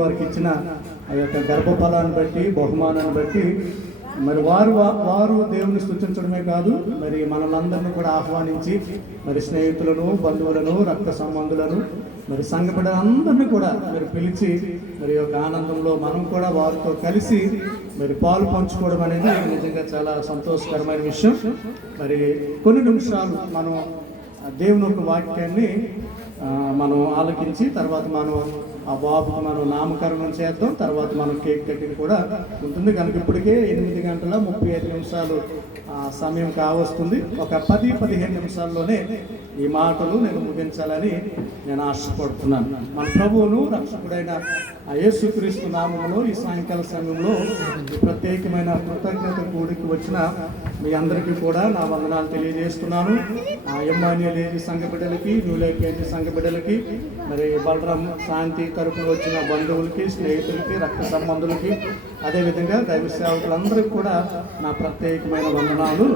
వారికి ఇచ్చిన ఆ యొక్క గర్భఫలాన్ని బట్టి, బహుమానాన్ని బట్టి మరి వారు దేవుని స్తుతించడమే కాదు, మరి మనలందరినీ కూడా ఆహ్వానించి మరి స్నేహితులను, బంధువులను, రక్త సంబంధులను, మరి సంఘ బిడ్డలందరినీ కూడా మరి పిలిచి మరి యొక్క ఆనందంలో మనం కూడా వారితో కలిసి మరి పాలు పంచుకోవడం అనేది నిజంగా చాలా సంతోషకరమైన విషయం. మరి కొన్ని నిమిషాలు మనం దేవుని యొక్క వాక్యాన్ని మనం ఆలకించి తర్వాత మనం ఆ బాబుకు మనం నామకరణం చేద్దాం. తర్వాత మనం కేక్ కటింగ్ కూడా ఉంటుంది కనుక ఇప్పటికే 8:35 సమయం కావస్తుంది. ఒక 10-15 నిమిషాల్లోనే ఈ మాటలు నేను ముగించాలని నేను ఆశపడుతున్నాను. మన ప్రభువును రక్షకుడైన ఆ యేసుక్రీస్తు నామములో ఈ సాయంకాల సమయంలో ప్రత్యేకమైన కృతజ్ఞత కూడికి వచ్చిన మీ అందరికీ కూడా నా వందనాలు తెలియజేస్తున్నాను. ఆ ఎమ్మాన్యుయల్ ఏజీ సంఘ బిడ్డలకి, న్యూ లైఫ్ ఏజీ సంఘ బిడ్డలకి, మరి బలరాం శాంతి తరపున వచ్చిన బంధువులకి, స్నేహితులకి, రక్త సంబంధులకి, అదేవిధంగా దైవ సేవకులందరికీ కూడా నా ప్రత్యేకమైన వందనాలు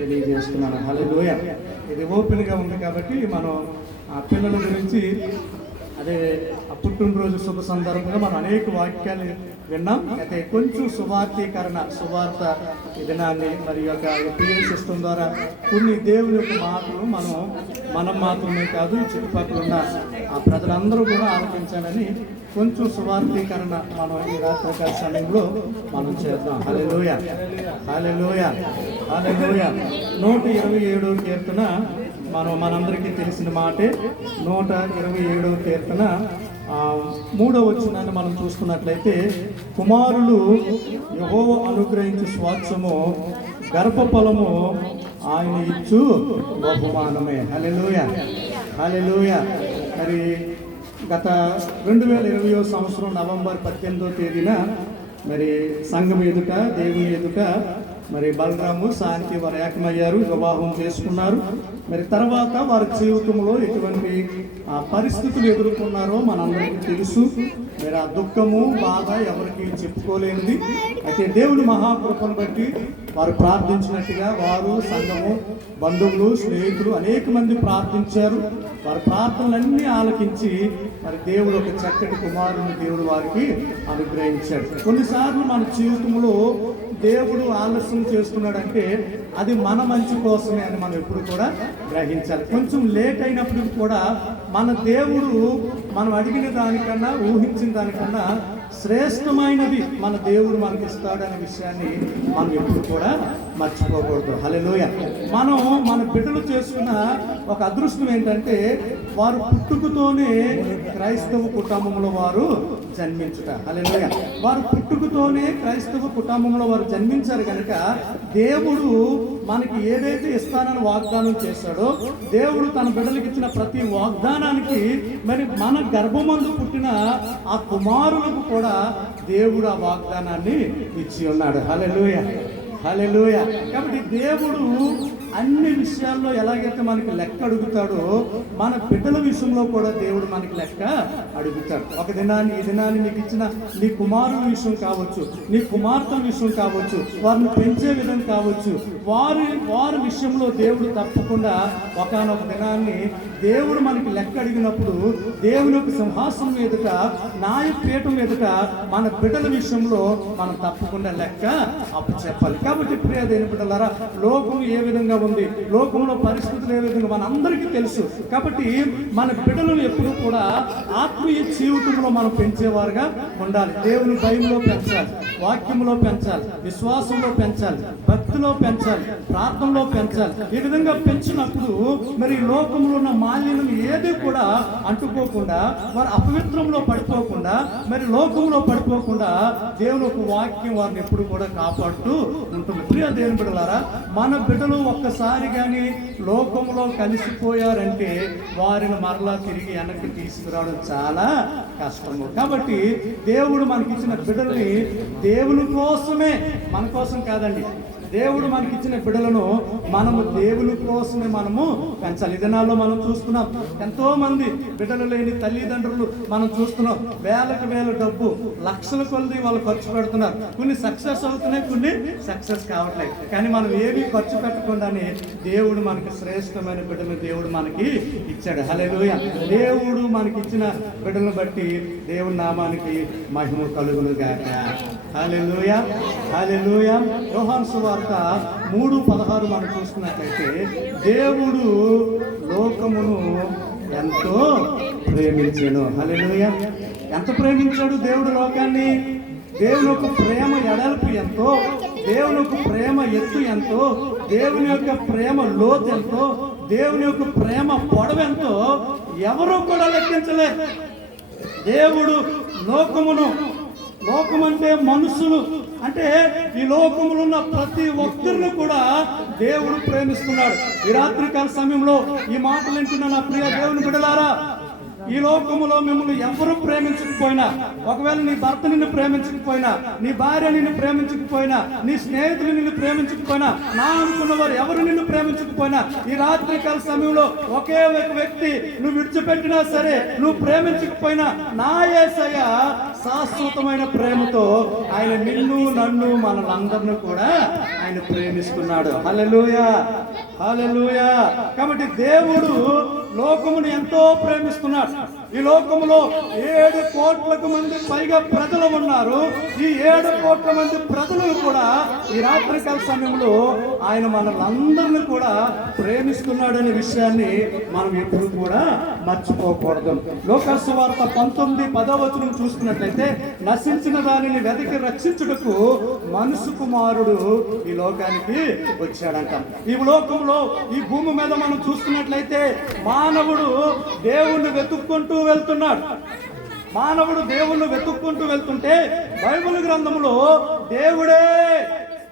తెలియజేస్తున్నాను. హల్లెలూయా. ఇది ఓపెన్గా ఉంది కాబట్టి మనం ఆ పిల్లల గురించి అదే పుట్టినరోజు శుభ సందర్భంగా మనం అనేక వాక్యాలు విన్నాం. అయితే కొంచెం సువార్త దినాన్ని మరి యొక్క పిఎల్ సిస్టమ్ ద్వారా కొన్ని దేవుని యొక్క మాటలు మనం మాత్రమే కాదు, చుట్టుపక్కల ఉన్న ఆ ప్రజలందరూ కూడా ఆలోచించాలని కొంచెం సువార్థీకరణ మనం ఈ రాత్రికాల సమయంలో మనం చేద్దాం. హల్లెలూయా, హల్లెలూయా, హల్లెలూయా. 127వ కీర్తన మనందరికీ తెలిసిన మాటే. 127వ కీర్తన 3వ వచనాన్ని మనం చూసుకున్నట్లయితే, కుమారులు యెహోవా అనుగ్రహించు స్వాస్థ్యము, గర్భఫలము ఆయన ఇచ్చు బహుమానమే. హల్లెలూయా, హల్లెలూయా. మరి గత 2020వ సంవత్సరం నవంబర్ 18వ తేదీన మరి సంఘం ఎదుట, దేవుని ఎదుట మరి బలరాము, శాంతి వారు ఏకమయ్యారు, వివాహం చేసుకున్నారు. మరి తర్వాత వారి జీవితంలో ఎటువంటి పరిస్థితులు ఎదుర్కొన్నారో మనందరికీ తెలుసు. మరి ఆ దుఃఖము, బాధ ఎవరికి చెప్పుకోలేనిది. అయితే దేవుని మహాకృపను బట్టి వారు ప్రార్థించినట్టుగా వారు, సంఘము, బంధువులు, స్నేహితులు అనేక మంది ప్రార్థించారు. వారి ప్రార్థనలన్నీ ఆలకించి మరి దేవుడు ఒక చక్కటి కుమారుని దేవుడు వారికి అనుగ్రహించాడు. కొన్నిసార్లు మన జీవితంలో దేవుడు ఆలస్యం చేస్తున్నాడంటే అది మన మంచి కోసమే అని మనం ఎప్పుడు కూడా గ్రహించాలి. కొంచెం లేట్ అయినప్పటికీ కూడా మన దేవుడు మనం అడిగిన దానికన్నా, ఊహించిన దానికన్నా శ్రేష్టమైనది మన దేవుడు మనకి ఇస్తాడనే విషయాన్ని మనం ఎప్పుడు కూడా మర్చిపోకూడదు. హల్లెలూయా. మనం మన బిడ్డలు చేసుకున్న ఒక అదృష్టం ఏంటంటే వారు పుట్టుకతోనే క్రైస్తవ కుటుంబంలో వారు జన్మించుట. హల్లెలూయా. వారు పుట్టుకతోనే క్రైస్తవ కుటుంబంలో వారు జన్మించారు కనుక దేవుడు మనకి ఏదైతే ఇస్తానని వాగ్దానం చేశాడో, దేవుడు తన బిడ్డలకు ఇచ్చిన ప్రతి వాగ్దానానికి మరి మన గర్భమందు పుట్టిన ఆ కుమారులకు కూడా దేవుడు ఆ వాగ్దానాన్ని ఇచ్చి ఉన్నాడు. హల్లెలూయా, హల్లెలూయా. కాబట్టి దేవుడు అన్ని విషయాల్లో ఎలాగైతే మనకి లెక్క అడుగుతాడో మన బిడ్డల విషయంలో కూడా దేవుడు మనకి లెక్క అడుగుతాడు. ఒక దినాన్ని, ఈ దినాన్ని నీకు ఇచ్చిన నీ కుమారుల విషయం కావచ్చు, నీ కుమార్తెల విషయం కావచ్చు, వారిని పెంచే విధం కావచ్చు, వారి విషయంలో దేవుడు తప్పకుండా ఒకానొక దినాన్ని దేవుడు మనకి లెక్క అడిగినప్పుడు దేవుని యొక్క సింహాసనం ఎదుట, న్యాయపీఠం ఎదుట మన బిడ్డల విషయంలో మనం తప్పకుండా లెక్క అప్పు చెప్పాలి. కాబట్టి ప్రియ దేవుని బిడ్డలారా, లోకం ఏ విధంగా ఉంది, లోకంలో పరిస్థితులు ఏ విధంగా మనందరికీ తెలుసు. కాబట్టి మన బిడ్డలను ఎప్పుడూ కూడా ఆత్మీయ జీవితంలో మనం పెంచేవారుగా ఉండాలి. దేవుని భయంలో పెంచాలి, వాక్యంలో పెంచాలి, విశ్వాసంలో పెంచాలి, భక్తిలో పెంచాలి, ప్రార్థనలో పెంచాలి. ఈ విధంగా పెంచినప్పుడు మరి లోకంలో ఉన్న మాలిన్యం ఏది కూడా అంటుకోకుండా, వారు అపవిత్రంలో పడిపోకుండా, మరి లోకంలో పడిపోకుండా దేవుని ఒక వాక్యం వారిని ఎప్పుడు కూడా కాపాడుతూ ఉంటుంది. ప్రియ దేవుని బిడ్డలారా, మన బిడ్డలు ఒక్కసారి కానీ లోకంలో కలిసిపోయారంటే వారిని మరలా తిరిగి వెనక్కి తీసుకురావడం చాలా కష్టము. కాబట్టి దేవుడు మనకిచ్చిన బిడ్డల్ని దేవుని కోసమే, మన కోసం కాదండి, దేవుడు మనకిచ్చిన బిడ్డలను మనము దేవుని కోసమే మనము పెంచాలి. ఈ దినాల్లో మనం చూస్తున్నాం, ఎంతో మంది బిడ్డలు లేని తల్లిదండ్రులు మనం చూస్తున్నాం. వేలకు వేల డబ్బు, లక్షల కొలది వాళ్ళు ఖర్చు పెడుతున్నారు. కొన్ని సక్సెస్ అవుతున్నాయి, కొన్ని సక్సెస్ కావట్లేదు. కానీ మనం ఏవి ఖర్చు పెట్టకుండానే దేవుడు మనకి శ్రేష్టమైన బిడ్డను దేవుడు మనకి ఇచ్చాడు. హల్లెలూయా. దేవుడు మనకి ఇచ్చిన బిడ్డలను బట్టి దేవుడి నామానికి మహిమ కలుగును గాక. హల్లెలూయా, హల్లెలూయా. యోహాను సువార్త 3:16 మనం చూసుకున్నట్లయితే, దేవుడు లోకమును ఎంతో ప్రేమించాను. హల్లెలూయా. ఎంత ప్రేమించాడు దేవుడు లోకాన్ని? దేవుని యొక్క ప్రేమ ఎడల్పు ఎంతో, దేవుని యొక్క ప్రేమ ఎత్తు ఎంతో, దేవుని యొక్క ప్రేమ లోతు ఎంతో, దేవుని యొక్క ప్రేమ పొడవెంతో ఎవరు కూడా లెక్కించలేరు. దేవుడు లోకమును, లోకం అంటే మనుషులు, అంటే ఈ లోకములో ఉన్న ప్రతి ఒక్కరిని కూడా దేవుడు ప్రేమిస్తున్నాడు. ఈ రాత్రికాల సమయంలో ఈ మాటలు వింటున్న నా ప్రియ దేవుని బిడ్డలారా, ఈ లోకములో మిమ్మల్ని ఎవరు ప్రేమించకపోయినా, ఒకవేళ నీ భర్త నిన్ను ప్రేమించకపోయినా, నీ భార్య నిన్ను ప్రేమించకపోయినా, నీ స్నేహితులు నిన్ను ప్రేమించకపోయినా, నా అనుకున్న వారు ఎవరు నిన్ను ప్రేమించకపోయినా, ఈ రాత్రికాల సమయంలో ఒకే ఒక వ్యక్తి నువ్వు విడిచిపెట్టినా సరే, నువ్వు ప్రేమించకపోయినా, నా యేసయ్య శాశ్వతమైన ప్రేమతో ఆయన నిన్ను, నన్ను, మనలందరినీ కూడా ఆయన ప్రేమిస్తున్నాడు. హల్లెలూయా, హల్లెలూయా. కాబట్టి దేవుడు లోకమును ఎంతో ప్రేమిస్తున్నాడు. ఈ లోకములో 7 కోట్లకు మంది పైగా ప్రజలు ఉన్నారు. ఈ 7 కోట్ల మంది ప్రజలను కూడా ఈ రాత్రికాల సమయంలో ఆయన మనలందరినీ కూడా ప్రేమిస్తున్నాడనే విషయాన్ని మనం ఎప్పుడు కూడా మర్చిపోకూడదు. లోకాసు సువార్త 19:10 చూసుకున్నట్లయితే, నశించిన దానిని వెతికి రక్షించుటకు మనుషు కుమారుడు ఈ లోకానికి వచ్చాడంట. ఈ లోకంలో, ఈ భూమి మీద మనం చూసుకున్నట్లయితే మానవుడు దేవుణ్ణి వెతుక్కుంటూ వెళ్తున్నాడు. మానవుడు దేవుణ్ణి వెతుక్కుంటూ వెళ్తుంటే బైబిల్ గ్రంథంలో దేవుడే,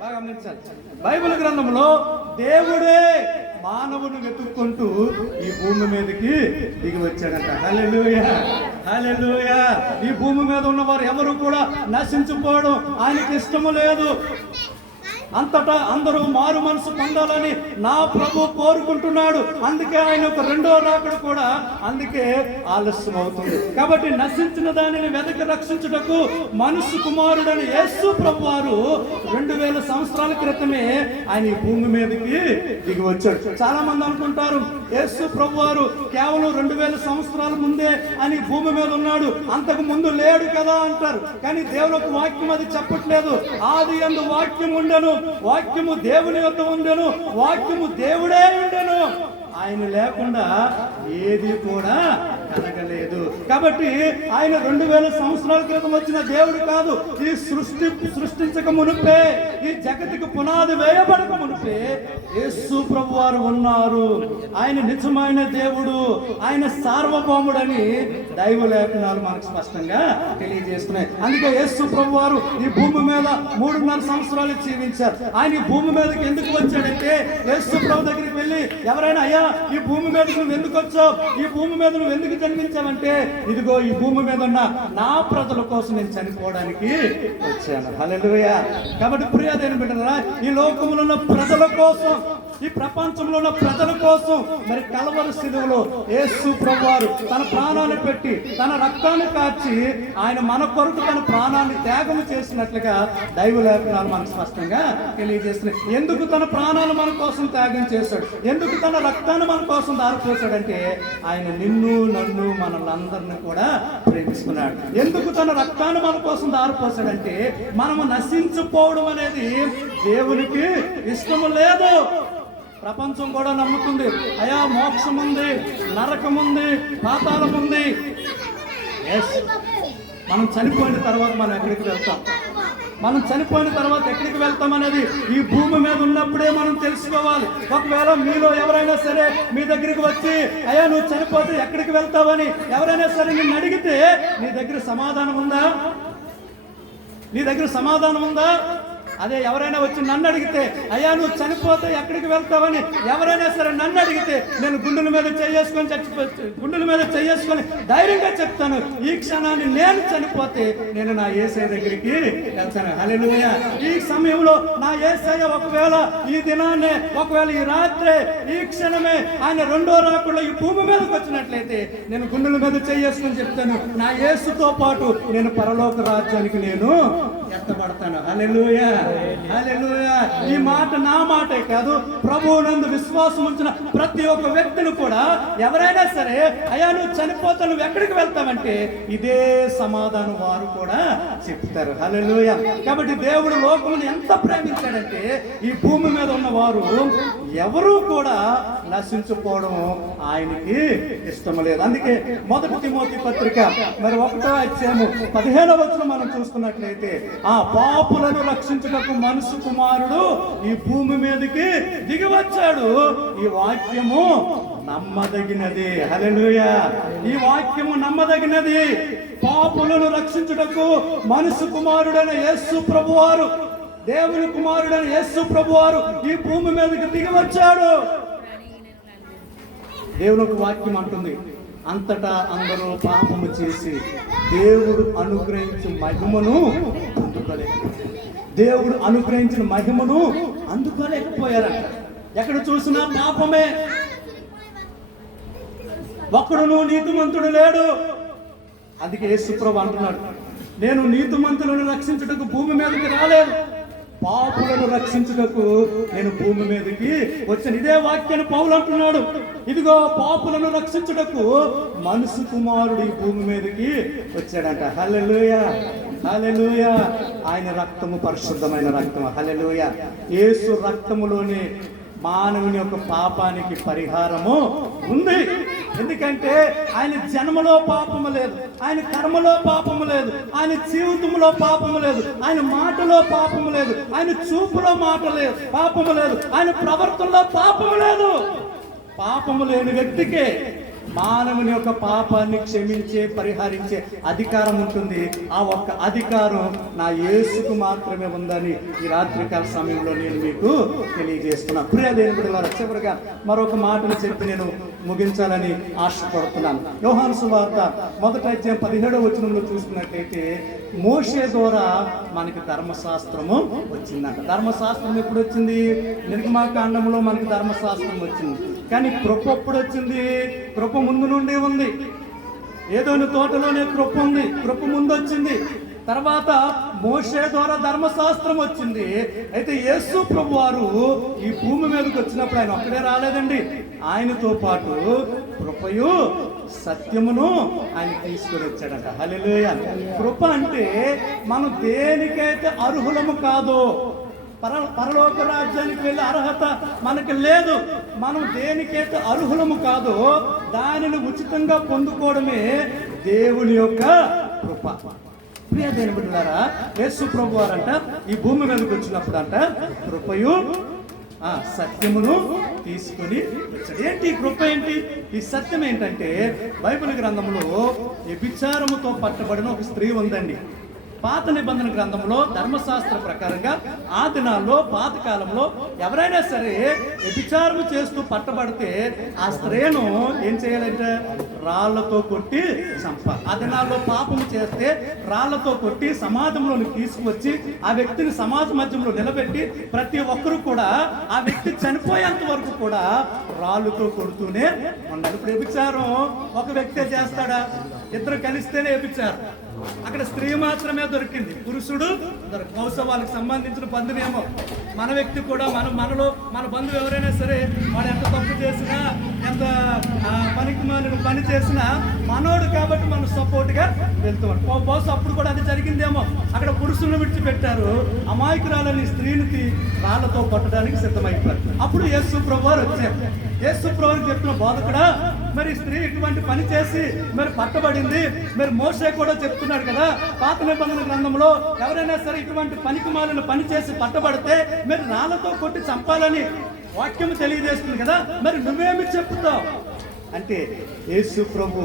బాగా గమనించాలి, బైబిల్ గ్రంథంలో దేవుడే మానవుని వెతుక్కుంటూ ఈ భూమి మీదకి దిగి వచ్చాడంట. హల్లెలూయా, హల్లెలూయా. ఈ భూమి మీద ఉన్నవారు ఎవరు కూడా నశించిపోవడం ఆయనకి ఇష్టము లేదు. అంతటా అందరూ మారు మనసు పొందాలని నా ప్రభు కోరుకుంటున్నాడు. అందుకే ఆయన యొక్క రెండో రాకడ కూడా అందుకే ఆలస్యం అవుతుంది. కాబట్టి నశించిన దానిని వెతకి రక్షించుటకు మనుష్య కుమారుడని యేసు ప్రభు వారు 2000 సంవత్సరాల క్రితమే ఆయన ఈ భూమి మీదకి దిగి వచ్చాడు. చాలా మంది అనుకుంటారు యేసు ప్రభు వారు కేవలం 2000 సంవత్సరాల ముందే ఆయన భూమి మీద ఉన్నాడు, అంతకు ముందు లేడు కదా అంటారు. కానీ దేవుని యొక్క వాక్యం అది చెప్పట్లేదు. ఆది యందు వాక్యం ఉండెను, వాక్యము దేవుని వద్ద ఉండెను, వాక్యము దేవుడే ఉండెను. ఆయన లేకుండా ఏది కూడా కలగలేదు. కాబట్టి ఆయన 2000 సంవత్సరాల క్రితం వచ్చిన దేవుడు కాదు. ఈ సృష్టించక మునిపే, ఈ జగతికి పునాది వేయబడక మునిపే యేసు ప్రభు వారు ఉన్నారు. ఆయన నిజమైన దేవుడు, ఆయన సార్వభౌముడని దైవ లేఖనాలు మనకు స్పష్టంగా తెలియజేస్తున్నాయి. అందుకే యేసు ప్రభు వారు ఈ భూమి మీద 3.5 సంవత్సరాలు జీవించారు. ఆయన ఈ భూమి మీదకి ఎందుకు వచ్చాడంటే, యేసు ప్రభు దగ్గరికి వెళ్ళి ఎవరైనా అయ్యా ఈ భూమి మీద నువ్వు ఎందుకు వచ్చావు, ఈ భూమి మీద నువ్వు ఎందుకు జన్మించావంటే, ఇదిగో ఈ భూమి మీద ఉన్న నా ప్రజల కోసం నేను చనిపోవడానికి వచ్చాను. హల్లెలూయా. కాబట్టి ప్రియమైన బిడ్డలారా, ఈ లోకంలో ఉన్న ప్రజల కోసం, ఈ ప్రపంచంలో ఉన్న ప్రజల కోసం మరి కల్వరి శిలువలో యేసు ప్రభువారు తన ప్రాణాన్ని పెట్టి తన రక్తాన్ని కార్చి ఆయన మన కొరకు తన ప్రాణాన్ని త్యాగం చేసినట్లుగా దైవ లేఖనాలు మనకు స్పష్టంగా తెలియజేస్తున్నాయి. ఎందుకు తన ప్రాణాలు మన కోసం త్యాగం చేశాడు, ఎందుకు తన రక్తాన్ని మన కోసం దారిపోసాడంటే, ఆయన నిన్ను, నన్ను, మనల్ని కూడా ప్రేమిస్తున్నాడు. ఎందుకు తన రక్తాన్ని మన కోసం దారిపోసాడంటే, మనము నశించిపోవడం అనేది దేవునికి ఇష్టము లేదు. ప్రపంచం కూడా నమ్ముతుంది, అయా మోక్షం ఉంది, నరకం ఉంది, పాతాళం ఉంది. మనం చనిపోయిన తర్వాత మనం ఎక్కడికి వెళ్తాం, మనం చనిపోయిన తర్వాత ఎక్కడికి వెళ్తాం అనేది ఈ భూమి మీద ఉన్నప్పుడే మనం తెలుసుకోవాలి. ఒకవేళ మీలో ఎవరైనా సరే మీ దగ్గరికి వచ్చి అయ్యా నువ్వు చనిపోతే ఎక్కడికి వెళ్తావని ఎవరైనా సరే నిన్ను అడిగితే, నీ దగ్గర సమాధానం ఉందా? నీ దగ్గర సమాధానం ఉందా? అదే ఎవరైనా వచ్చి నన్ను అడిగితే, అయ్యా నువ్వు చనిపోతే ఎక్కడికి వెళ్తావని ఎవరైనా సరే నన్ను అడిగితే, నేను గుండెల మీద చేసుకొని ధైర్యంగా చెప్తాను, ఈ క్షణాన్ని నేను చనిపోతే నేను నా యేసయ్య దగ్గరికి వెళ్తాను. హల్లెలూయా. ఈ సమయంలో నా యేసయ్య ఒకవేళ ఈ దినాన్నే, ఒకవేళ ఈ రాత్రే, ఈ క్షణమే ఆయన రెండో రాకుండా ఈ భూమి మీదకి వచ్చినట్లయితే నేను గుండెల మీద చేసుకొని చెప్తాను, నా యేసుతో పాటు నేను పరలోక రాజ్యానికి నేను ఎత్తబడతాను. హల్లెలూయా, హల్లెలూయా. ఈ మాట నా మాటే కాదు, ప్రభువునందు విశ్వాసం ఉంచిన ప్రతి ఒక్క వ్యక్తిని కూడా ఎవరైనా సరే, అయ్యా నువ్వు చనిపోతా నువ్వు ఎక్కడికి వెళ్తావంటే ఇదే సమాధానం వారు కూడా చెప్తారు. హల్లెలూయా. కాబట్టి దేవుడు లోకమును ఎంత ప్రేమించాడంటే ఈ భూమి మీద ఉన్న వారు ఎవరూ కూడా నశించుకోవడం ఆయనకి ఇష్టం లేదు. అందుకే 1 తిమోతి పత్రిక 1వ అధ్యాయము 15వ వచనం మనం చూసుకున్నట్లయితే, ఆ పాపులను రక్షించుటకు మనుష్య కుమారుడు ఈ భూమి మీదకి దిగి వచ్చాడు, ఈ వాక్యము నమ్మదగినది. హల్లెలూయా. ఈ వాక్యము నమ్మదగినది. పాపులను రక్షించుటకు మనుష్య కుమారుడైన యేసు ప్రభువారు, దేవుని కుమారుడైన యేసు ప్రభువారు ఈ భూమి మీదకి దిగి వచ్చాడు. దేవుని వాక్యం అంటుంది, అంతటా అందరూ పాపము చేసి దేవుడు అనుగ్రహించిన మహిమను అందుకోలేకపోయారు. దేవుడు అనుగ్రహించిన మహిమను అందుకోలేకపోయారంట. ఎక్కడ చూసినా పాపమే, ఒక్కడును నీతిమంతుడు లేడు. అందుకే యేసుప్రభు అంటున్నాడు, నేను నీతిమంతులను రక్షించుటకు భూమి మీదకి రాలేదు, పాపులను రక్షించుటకు నేను భూమి మీదకి వచ్చాను. ఇదే వాక్యాన్ని పౌలు అంటున్నాడు, ఇదిగో పాపులను రక్షించుటకు మనుష్య కుమారుడు ఈ భూమి మీదకి వచ్చాడంట. హల్లెలూయా, హల్లెలూయా. ఆయన రక్తము పరిశుద్ధమైన రక్తము. హల్లెలూయా. యేసు రక్తములోని మానవుని యొక్క పాపానికి పరిహారము ఉంది. ఎందుకంటే ఆయన జన్మలో పాపము లేదు, ఆయన కర్మలో పాపము లేదు, ఆయన జీవితంలో పాపము లేదు, ఆయన మాటలో పాపము లేదు, ఆయన చూపులో మాట లేదు పాపము లేదు, ఆయన ప్రవర్తనలో పాపము లేదు. పాపము లేని వ్యక్తికే మానవుని యొక్క పాపాన్ని క్షమించే, పరిహరించే అధికారం ఉంటుంది. ఆ ఒక్క అధికారం నా యేసుకు మాత్రమే ఉందని ఈ రాత్రికాల సమయంలో నేను మీకు తెలియజేస్తున్నా. ప్రియ దేవుని బిడ్డలారా, చివరిగా మరొక మాటను చెప్పి నేను ముగించాలని ఆశపడుతున్నాను. యోహాను సువార్త 1వ అధ్యాయం 17వ వచనంలో చూసుకున్నట్లయితే, మోషే ద్వారా మనకి ధర్మశాస్త్రము వచ్చిందంట. ధర్మశాస్త్రం ఎప్పుడు వచ్చింది? నిర్గమాకాండంలో మనకి ధర్మశాస్త్రం వచ్చింది. కానీ కృప ఎప్పుడు వచ్చింది? కృప ముందు నుండి ఉంది. ఏదోని తోటలోనే కృప ఉంది, కృప ముందు వచ్చింది. తర్వాత మోషే ద్వారా ధర్మశాస్త్రం వచ్చింది. అయితే యేసు ప్రభు వారు ఈ భూమి మీదకి వచ్చినప్పుడు ఆయన ఒక్కడే రాలేదండి, ఆయనతో పాటు కృపయు సత్యమును ఆయన తీసుకొని వచ్చాడట. హల్లెలూయా. కృప అంటే మనం దేనికైతే అర్హులము కాదో, పరలోక రాజ్యానికి వెళ్ళే అర్హత మనకి లేదు, మనం దేనికైతే అర్హులము కాదో దానిని ఉచితంగా పొందుకోవడమే దేవుని యొక్క కృప. ప్రియ దేవుని బిడ్డలారా, యేసు ప్రభు వారంట ఈ భూమి మీదకి వచ్చినప్పుడు అంట కృపయు సత్యమును తీసుకొని వచ్చాడు. ఏంటి కృప? ఏంటి ఈ సత్యం? ఏంటంటే బైబిల్ గ్రంథంలో వ్యభిచారముతో పట్టబడిన ఒక స్త్రీ ఉందండి. పాత నిబంధన గ్రంథంలో ధర్మశాస్త్ర ప్రకారంగా ఆ దినాల్లో, పాత కాలంలో ఎవరైనా సరే వ్యభిచారం చేస్తూ పట్టబడితే ఆ స్త్రీను ఏం చేయాలంటే రాళ్లతో కొట్టి చంపాలి. ఆ దినాల్లో పాపము చేస్తే రాళ్లతో కొట్టి సమాజంలోకి తీసుకువచ్చి ఆ వ్యక్తిని సమాజ మధ్యంలో నిలబెట్టి ప్రతి ఒక్కరు కూడా ఆ వ్యక్తి చనిపోయేంత వరకు కూడా రాళ్ళతో కొడుతూనే ఉండాలి. ఇప్పుడు వ్యభిచారం ఒక వ్యక్తే చేస్తాడా? ఇద్దరు కలిస్తేనే వ్యభిచారం. అక్కడ స్త్రీ మాత్రమే దొరికింది, పురుషుడు బహుశా వాళ్ళకి సంబంధించిన బంధువేమో. మన వ్యక్తి కూడా మనలో మన బంధువు ఎవరైనా సరే వాడు ఎంత తప్పు చేసినా, ఎంత పనికి మాలిన పని చేసినా మనోడు కాబట్టి మనం సపోర్ట్గా వెళ్తాం. బహుశా అప్పుడు కూడా అది జరిగిందేమో. అక్కడ పురుషులను విడిచిపెట్టారు, అమాయకురాలని స్త్రీని రాళ్లతో కొట్టడానికి సిద్ధమైపోయారు. అప్పుడు యేసు ప్రభు వారు వచ్చారు. యేసు ప్రభువుకి చెప్తున్న, బోధకుడా మరి స్త్రీ ఇటువంటి పని చేసి మరి పట్టబడింది, మరి మోషే కూడా చెప్తున్నాడు కదా పాత నిబంధన గ్రంథంలో ఎవరైనా సరే ఇటువంటి పనికి మాలిన పని చేసి పట్టబడితే మరి రాళ్లతో కొట్టి చంపాలని వాక్యం తెలియజేస్తుంది కదా, మరి నువ్వేమి చెప్తావు అంటే యేసు ప్రభు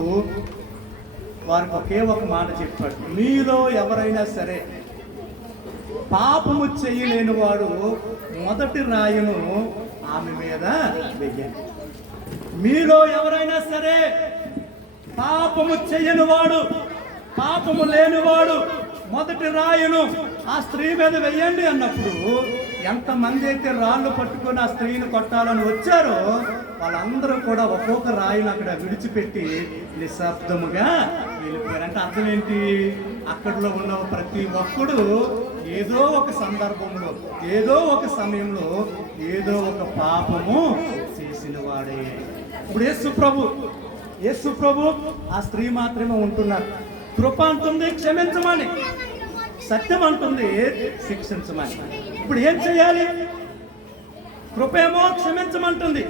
వారికి ఒకే ఒక మాట చెప్పాడు, మీలో ఎవరైనా సరే పాపము చేయలేని వాడు మొదటి రాయును ఆమె మీద వెయ్యండి. మీలో ఎవరైనా సరే పాపము చేయని వాడు, పాపము లేనివాడు మొదటి రాయును ఆ స్త్రీ మీద వెయ్యండి అన్నప్పుడు ఎంతమంది అయితే రాళ్ళు పట్టుకొని ఆ స్త్రీని కొట్టాలని వచ్చారో వాళ్ళందరూ కూడా ఒక్కొక్క రాయిని అక్కడ విడిచిపెట్టి నిశ్శబ్దముగా వెళ్ళిపోయారు. అంటే అర్థం ఏంటి? అక్కడలో ఉన్న ప్రతి ఒక్కడు ఏదో ఒక సందర్భంలో, ఏదో ఒక సమయంలో ఏదో ఒక పాపము చేసిన వాడే. ఇప్పుడు యేసు ప్రభు ఆ స్త్రీ మాత్రమే ఉంటున్నారు. కృప అంటుంది క్షమించమని, సత్యం అంటుంది శిక్షించమని. ఇప్పుడు ఏం చేయాలి? కృప ఏమో క్షమించమంటుంది.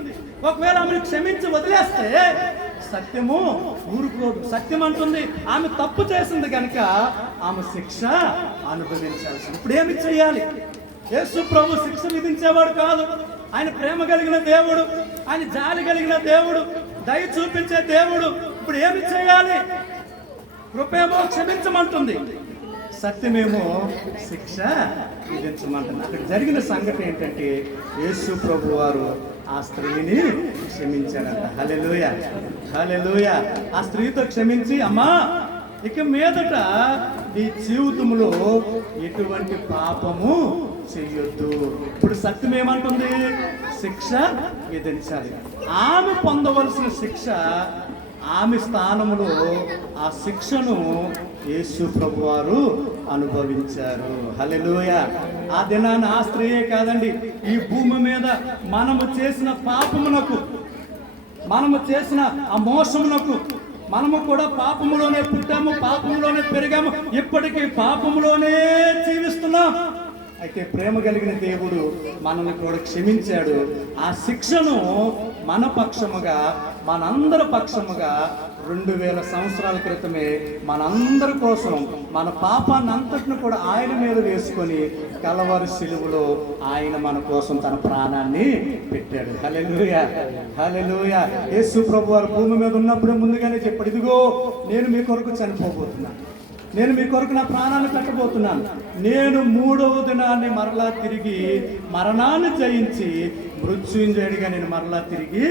ఒకవేళ ఆమెను క్షమించి వదిలేస్తే సత్యము ఊరుకోదు. సత్యం అంటుంది ఆమె తప్పు చేసింది కనుక ఆమె శిక్ష అనుభవించాల్సింది. ఇప్పుడు ఏమి చేయాలి? యేసు ప్రభు శిక్ష విధించేవాడు కాదు. ఆయన ప్రేమ కలిగిన దేవుడు, ఆయన జాలి కలిగిన దేవుడు, దయ చూపించే దేవుడు. ఇప్పుడు ఏమి చేయాలి? కృపేమో క్షమించమంటుంది, సత్యమేమో శిక్ష విధించమంటుంది. అక్కడ జరిగిన సంఘటన ఏంటంటే యేసు ప్రభు వారు ఆ స్త్రీని క్షమించాడంట. హల్లెలూయా, హల్లెలూయా. ఆ స్త్రీతో క్షమించి, అమ్మా ఇక మీదట నీ జీవితంలో ఎటువంటి పాపము చెయ్యొద్దు. ఇప్పుడు సత్యం ఏమంటుంది? శిక్ష విధించాలి. ఆమె పొందవలసిన శిక్ష, ఆమె స్థానంలో ఆ శిక్షను యేసు ప్రభు వారు అనుభవించారు. హల్లెలూయా. ఆ దినాన ఆ స్త్రీయే కాదండి, ఈ భూమి మీద మనము చేసిన పాపమునకు, మనము చేసిన ఆ మోసమునకు, మనము కూడా పాపములోనే పుట్టాము, పాపములోనే పెరిగాము, ఇప్పటికీ పాపములోనే జీవిస్తున్నాం. అయితే ప్రేమ కలిగిన దేవుడు మనల్ని కూడా క్షమించాడు. ఆ శిక్షను మన పక్షముగా, మనందరి పక్షముగా 2000 సంవత్సరాల క్రితమే మనందరి కోసం మన పాపాన్ని అంతటిని కూడా ఆయన మీద వేసుకొని కలవరి సిలువలో ఆయన మన కోసం తన ప్రాణాన్ని పెట్టాడు. హల్లెలూయా, హల్లెలూయా. యేసు ప్రభు వారు భూమి మీద ఉన్నప్పుడే ముందుగానే చెప్పాడు, ఇదిగో నేను మీ కొరకు చనిపోబోతున్నాను, నేను మీ కొరకు నా ప్రాణాన్ని పెట్టబోతున్నాను, నేను 3వ దినాన్ని మరలా తిరిగి మరణాన్ని జయించి మృత్యుంజయుడిగా నేను మరలా తిరిగి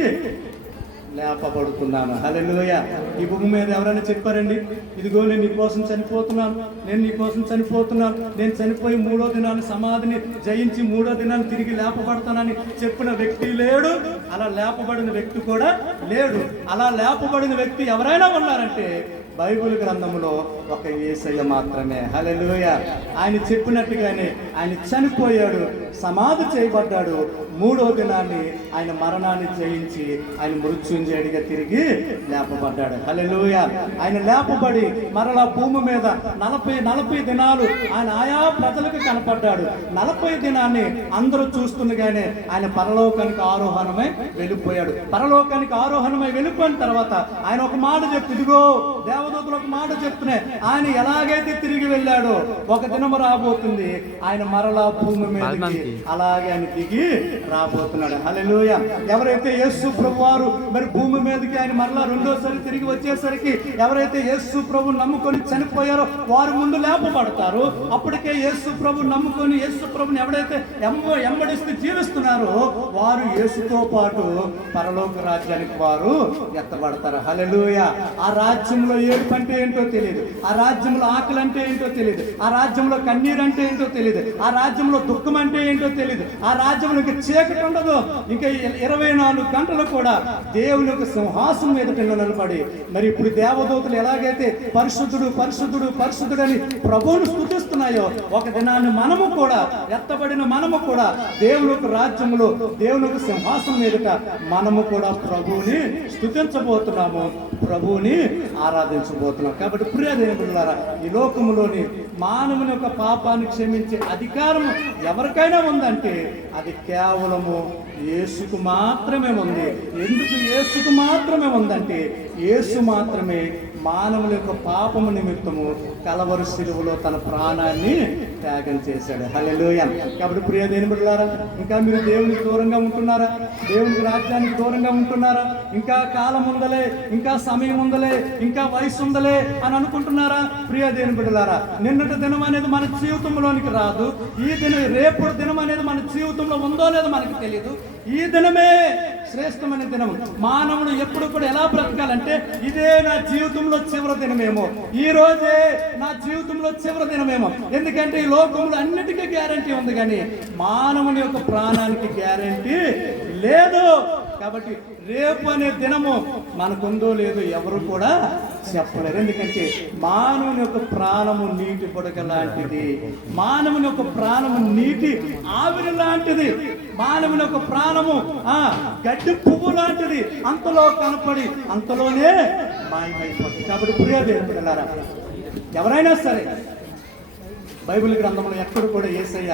లేపబడుతున్నాను. హల్లెలూయా. ఈ భూమి మీద ఎవరైనా చెప్పారండి, ఇదిగో నేను నీ కోసం చనిపోతున్నాను, నేను నీ కోసం చనిపోతున్నాను, నేను చనిపోయి 3వ దినాన్ని సమాధిని జయించి 3వ దినాన్ని తిరిగి లేపబడతానని చెప్పిన వ్యక్తి లేడు. అలా లేపబడిన వ్యక్తి కూడా లేడు. అలా లేపబడిన వ్యక్తి ఎవరైనా ఉన్నారంటే బైబిల్ గ్రంథంలో ఒక యేసయ్య మాత్రమే. హల్లెలూయా. ఆయన చెప్పినట్టుగానే ఆయన చనిపోయాడు, సమాధి చేయబడ్డాడు, 3వ దినాన్ని ఆయన మరణాన్ని జయించి ఆయన మృత్యుంజయుడిగా తిరిగి లేపబడ్డాడు. హల్లెలూయా. ఆయన లేపబడి మరలా భూమి మీద 40 దినాలు ఆయన ఆయా ప్రజలకు కనపడ్డాడు. 40 దినాన్ని అందరూ చూస్తుండగానే ఆయన పరలోకానికి ఆరోహణమై వెళ్ళిపోయాడు. పరలోకానికి ఆరోహణమై వెళ్ళిపోయిన తర్వాత ఆయన ఒక మాట చెప్పి, ఇదిగో దేవదూతలు ఒక మాట చెప్తున్నాయి, ఆయన ఎలాగైతే తిరిగి వెళ్ళాడో ఒక దినము రాబోతుంది, ఆయన మరలా భూమి మీదకి అలాగే ఆయన దిగి రాబోతున్నాడు. హల్లెలూయా. ఎవరైతే యేసు ప్రభు వారు మరి భూమి మీదకి ఆయన మరలా రెండోసారి తిరిగి వచ్చేసరికి ఎవరైతే యేసు ప్రభు నమ్ముకొని చనిపోయారో వారు ముందు లేపబడతారు. అప్పటికే యేసు ప్రభు నమ్ముకొని యేసు ప్రభుని ఎవరైతే ఎమ్మడిస్తూ జీవిస్తున్నారో వారు యేసుతో పాటు పరలోక రాజ్యానికి వారు ఎత్తబడతారు. హల్లెలూయా. ఆ రాజ్యంలో ఏడుపు అంటే ఏంటో తెలియదు, ఆ రాజ్యంలో ఆకలి అంటే ఏంటో తెలియదు, ఆ రాజ్యంలో కన్నీరు అంటే ఏంటో తెలియదు, ఆ రాజ్యంలో దుఃఖం అంటే ఏంటో తెలియదు, ఆ రాజ్యంలో ఇంకా చీకటి ఉండదు. ఇంకా 24 గంటలు కూడా దేవుని యొక్క సింహాసనం మీద నిలబడి మరి ఇప్పుడు దేవదూతలు ఎలాగైతే పరిశుద్ధుడు పరిశుద్ధుడు పరిశుద్ధుడని ప్రభువును స్తుతిస్తున్నాయో ఒక దినాన్ని మనము కూడా ఎత్తబడిన మనము కూడా దేవుని యొక్క రాజ్యంలో దేవుని యొక్క సింహాసనం మీదట మనము కూడా ప్రభువుని స్తుతించబోతున్నాము, ప్రభువుని ఆరాధించబోతున్నాం. కాబట్టి ప్రియ దేవులారా, ఈ లోకములోని మానవుని యొక్క పాపాన్ని క్షమించే అధికారం ఎవరికైనా ఉందంటే అది కేవలము యేసుకు మాత్రమే ఉంది. ఎందుకు యేసుకు మాత్రమే ఉందంటే యేసు మాత్రమే మానవుల యొక్క పాపము నిమిత్తము కలవరి శిలువలో తన ప్రాణాన్ని త్యాగం చేశాడు. హల్లెలూయా. కాబట్టి ప్రియ దేవుని బిడ్డలారా, ఇంకా మీరు దేవునికి దూరంగా ఉంటున్నారా? దేవునికి రాజ్యానికి దూరంగా ఉంటున్నారా? ఇంకా కాలం ఉందలే, ఇంకా సమయం ఉందలే, ఇంకా వయసు ఉందలే అని అనుకుంటున్నారా? ప్రియ దేవుని బిడ్డలారా, నిన్నటి దినం అనేది మన జీవితంలోనికి రాదు. ఈ దినం, రేపటి దినం అనేది మన జీవితంలో ఉందో లేదో మనకు తెలియదు. ఈ దినమే శ్రేష్టమైన దినం. మానవుడు ఎప్పుడు కూడా ఎలా బ్రతకాలంటే, ఇదే నా జీవితంలో చివరి దినమేమో, ఈ రోజే నా జీవితంలో చివరి దినమేమో. ఎందుకంటే ఈ లోకంలో అన్నిటికీ గ్యారంటీ ఉంది, కానీ మానవుని యొక్క ప్రాణానికి గ్యారంటీ లేదు. కాబట్టి రేపు అనే దినము మనకుందో లేదో ఎవరు కూడా చెప్పలేరు. ఎందుకంటే మానవుని యొక్క ప్రాణము నీటి పొడక లాంటిది, మానవుని యొక్క ప్రాణము నీటి ఆవిరి లాంటిది, మానవుని యొక్క ప్రాణము గడ్డి పువ్వు లాంటిది. అంతలో కనపడి అంతలోనే మాయమైపోతుంది. కాబట్టి ప్రియ దేవుని బిడ్డలారా, ఎవరైనా సరే బైబిల్ గ్రంథంలో ఎక్కడ కూడా యేసయ్య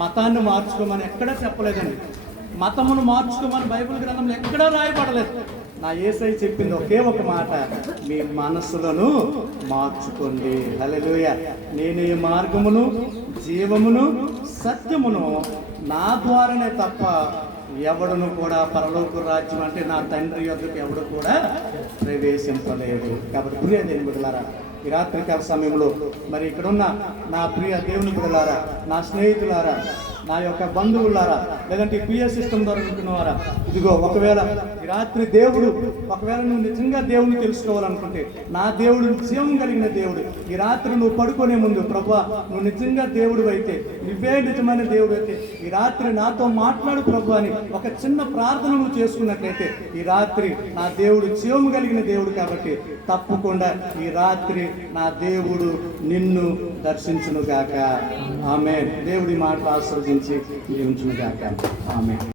మతాన్ని మార్చుకోమని ఎక్కడా చెప్పలేదండి. మతమును మార్చుకోమని బైబిల్ గ్రంథంలో ఎక్కడా రాయబడలేదు. నా యేసయ్య చెప్పింది ఒకే ఒక మాట, మీ మనస్సులను మార్చుకోండి. హల్లెలూయా. నేనే మార్గమును, జీవమును, సత్యమును, నా ద్వారానే తప్ప ఎవడును కూడా పరలోక రాజ్యం అంటే నా తండ్రి యొద్దకు ఎవడు కూడా ప్రవేశింపలేడు. కాబట్టి ప్రియ దేవుని బిడ్డలారా, ఈ రాత్రికాల సమయంలో మరి ఇక్కడున్న నా ప్రియ దేవుని బిడ్డలారా, నా స్నేహితులారా, నా యొక్క బంధువులారా, లేదంటే పిఎస్ సిస్టమ్ ద్వారా ఉంటున్నవారా, ఇదిగో ఒకవేళ ఈ రాత్రి దేవుడు, ఒకవేళ నువ్వు నిజంగా దేవుడిని తెలుసుకోవాలనుకుంటే, నా దేవుడు జీవం కలిగిన దేవుడు, ఈ రాత్రి నువ్వు పడుకునే ముందు, ప్రభువా నువ్వు నిజంగా దేవుడు అయితే, నువ్వే నిజమైన దేవుడు అయితే, ఈ రాత్రి నాతో మాట్లాడు ప్రభు అని ఒక చిన్న ప్రార్థన నువ్వు చేసుకున్నట్లయితే, ఈ రాత్రి నా దేవుడు జీవం కలిగిన దేవుడు కాబట్టి తప్పకుండా ఈ రాత్రి నా దేవుడు నిన్ను దర్శించును గాక. ఆమేన్. దేవుడి మాట ఆశీర్వదించి దీవించును గాక. ఆమేన్.